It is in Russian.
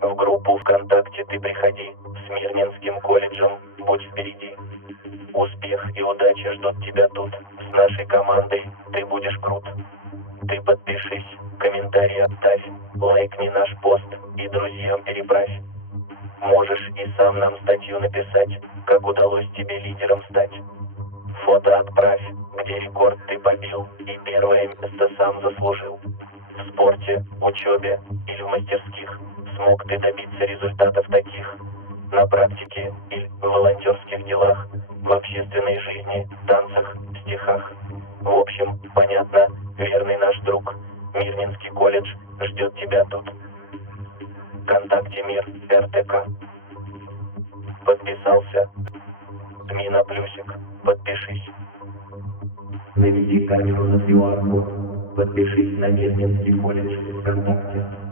В группу ВКонтакте ты приходи, с Мирнинским колледжем будь впереди. Успех и удача ждут тебя тут, с нашей командой ты будешь крут. Ты подпишись, комментарий оставь, лайкни наш пост и друзьям переправь. Можешь и сам нам статью написать, как удалось тебе лидером стать. Фото отправь, где рекорд ты побил и первое место сам заслужил. В спорте, учебе или в мастерских смог ты добиться результатов таких. На практике или в волонтерских делах, в общественной жизни, танцах, стихах. В общем, понятно, верный наш друг. Мирнинский колледж ждет тебя тут. ВКонтакте Мир РТК. Подписался. Жми на плюсик. Подпишись. Наведи камеру на QR-код. Подпишись на Мирнинский колледж ВКонтакте.